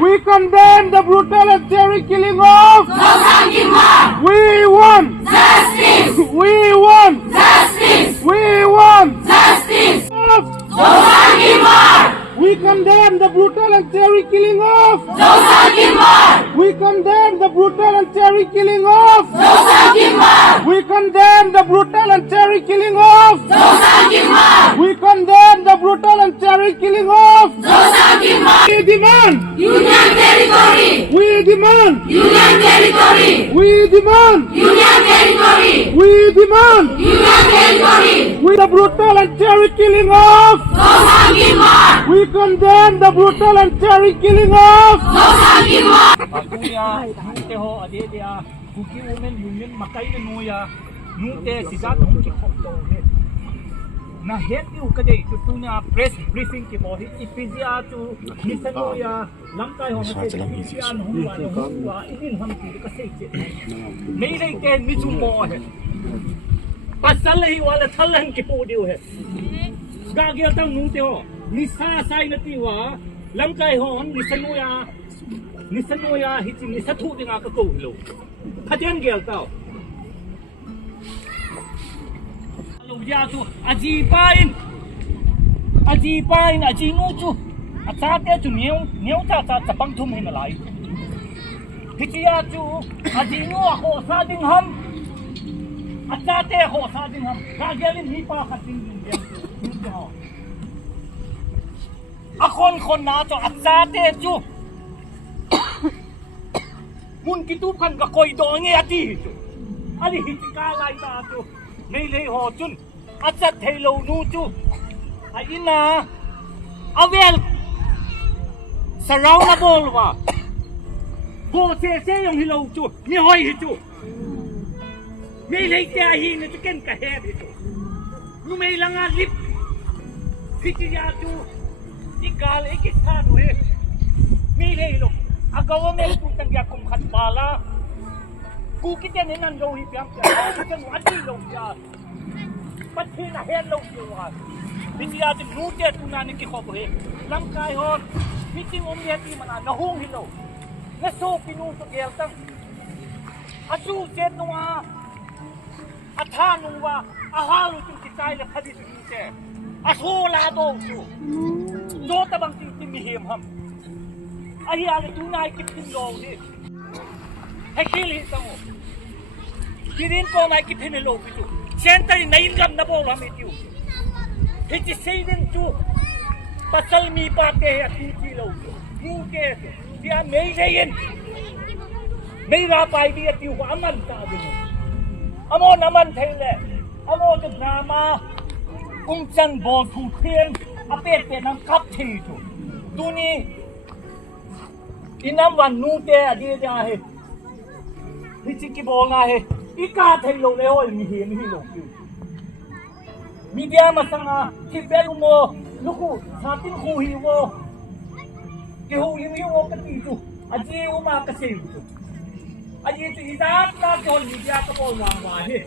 We condemn the brutal and terror killing of We want Justice! We want Justice! We want Justice! We condemn the brutal and terror killing of We condemn the brutal and terror killing of We condemn the brutal and terror killing of We condemn the brutal and terror killing of We demand Union territory! We demand Union territory! We demand Union territory! We demand Union territory! with the brutal and terror killing of We condemn the brutal and terror killing of Kuya, nute ho ade dia kuki women union makai na nuya nute sigat hong ki khopto he na het yu ka dei tu na press briefing ki bo hi ipizia tu mission ya lamkai ho na se ipizia no wa idin ham ki ka se che nei nei ke mi chu mo he pasal hi wala thalan ki po diu he ga gel tang nute ho nisa sai na ti wa lamkai ho mission ya Nisanoya hiti nisatu di nga kakaulo. Kadian gel tao. Alugya tu ajipain ajingutu. At sate tu niyo ta pang tumhin alay. Hitiya tu ajingu ako sa ding ham. At sate ako sa ding ham. Kagelin hipa kating yung Akon na to at sate tu. Mun kitu kan ka koy do nge ati ali hitika lai ta tu nei lei ho chun achat thelo nu chu ai ina avel surround bol wa ho se yong hilo chu ni hoi hi chu nei lei te hi ne ken ka he bi chu nu mei langa lip hitiya chu ikal ikitha du he nei lei lo agaw may putang yakum katbala kukit yan inan low hipyam siya kan wati low siya pati na hello siya hindi natin nute tunanin kikobre lang kayo hindi umiyati mana nahong hilo naso pinuto geltang asu set nunga atha nunga ahalo yung kitay na hadis nite asola do su do tabang titimihim ham Ahi ale tunai kitin lo ni. Hekili tamo. Kirin ko mai kitin lo bitu. Center nain gam na bol hami tiu. Hiti seiden tu. Pasal mi pate ya ti lo. Muke dia mei lein. Mei ra pai dia tiu ko aman ta bu. Amo naman thele. Amo de drama. Kung chan bol thu thien apet pe nang kap thi tu. Tu ni Inam wan nute adi dia he. Hichi ki bonga he. Ika thailo le hoi mi lo ki. Media masanga ki belu mo luku satin khu hi wo. Ki hu lim hi wo ka ti tu. Aji uma ka se tu. Aji tu idap ka tol media ka bol wa he.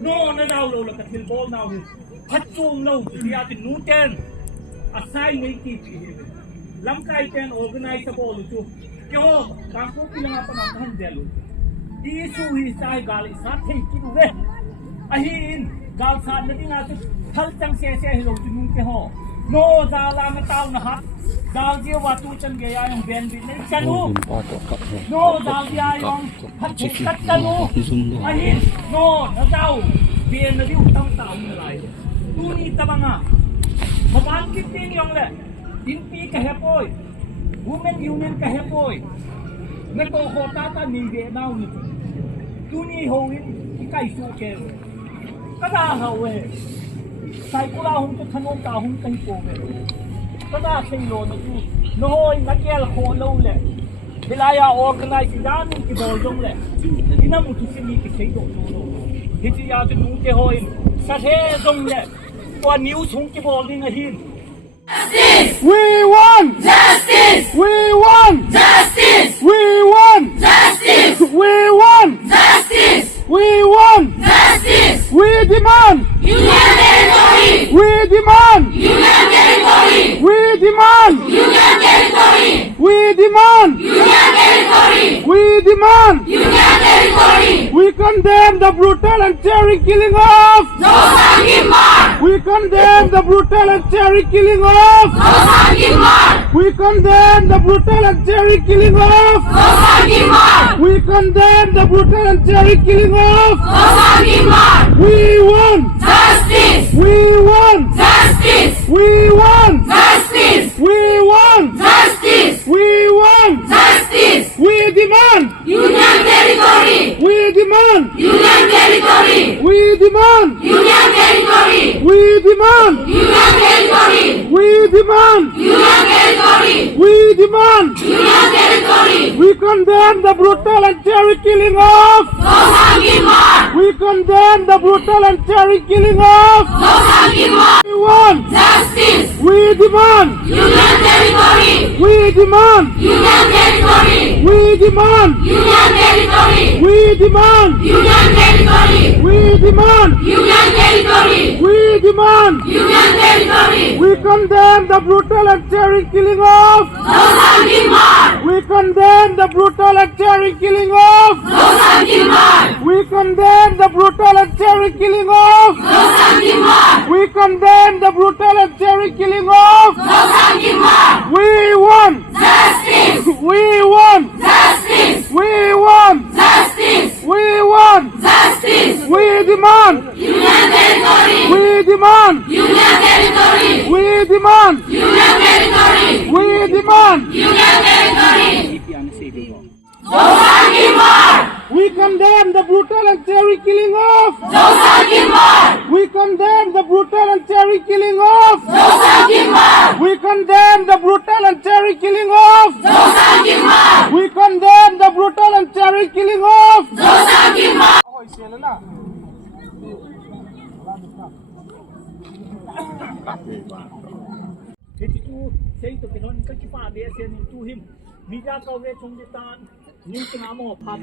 No na daw lo la ka til bol naw he. Phachu no dia ti nuten. Asai nei ki chi he. Lamkai ten organize bol tu. Kyo bangko pinang apa nakahan delo isu hi sai gal sa thei ki re ahin gal sa na din ato thal chang se hilo tinung ke ho no da la ma taw na ha dal ji wa tu chan ge ya yung ben bin nei chanu no dal ya yung phat kat chanu ahin no na daw bien na di utang taw na lai tu ni tabanga maban ki ting yung le din pi ka hepoy Women Union ka hepoy. Nato kota ta ni de naw ni. Tuni hoin ikai su ke. Kada hawe. Sai kula hum to thanom ta hum kai ko be. Kada sei lo na tu. Noy nakel kho lo le. Bilaya organize yan ki bol dong le. Ina mu tu simi ki sei do lo. Hiti ya tu nu ke hoin. Sa the dong le. Kwa news hum ki bol ding a hin. Justice! We want Justice! We want Justice! We want Justice! We want Justice! We want Justice! We demand Union territory! We demand Union territory! We demand Union territory! We demand Union territory. We demand. Union territory. We condemn the brutal and tearing killing of. Josa Kimbar. We condemn the brutal and tearing killing of. Josa Kimbar. We condemn the brutal and tearing killing of. Josa Kimbar. We condemn the brutal and tearing killing of. Josa Kimbar. We want. Justice. We want. Justice. We want. Justice. We want. Justice. We want. Justice. We demand. Union territory. We demand. Union territory. We demand. Union territory. We demand. Union territory. We demand. Union territory. We demand. Union territory. We condemn the brutal and tearing killing of. Josa Kimbar. We condemn the brutal and tearing killing of. Josa Kimbar. We want. Justice. We demand. Union territory. We demand. Union territory. We demand. Union territory. We demand. Union territory. We demand. Union territory. We demand. Union territory. We condemn the brutal and tearing killing of. Josa Kimbar. We condemn the brutal and tearing killing of. Josa Kimbar. We condemn the brutal and tearing killing of. Josa Kimbar. We condemn the brutal and tearing killing of. Josa Kimbar. We want. Justice. We want. Justice. We want. Justice. We want. Justice. We demand. Union territory. We demand. Union territory. We demand. Union territory. We demand. Union territory. Yan si Dibo. Josa Kimbar. We condemn the brutal and tearing killing of. Josa Kimbar. We condemn the brutal and tearing killing of. Josa Kimbar. We condemn the brutal and tearing killing of. Josa Kimbar. We condemn the brutal and tearing killing of. Josa Kimbar. Jadi tu saya tu kenon kan cuma dia sen tu him. Bija kau ve chung tan ni tengah mau phat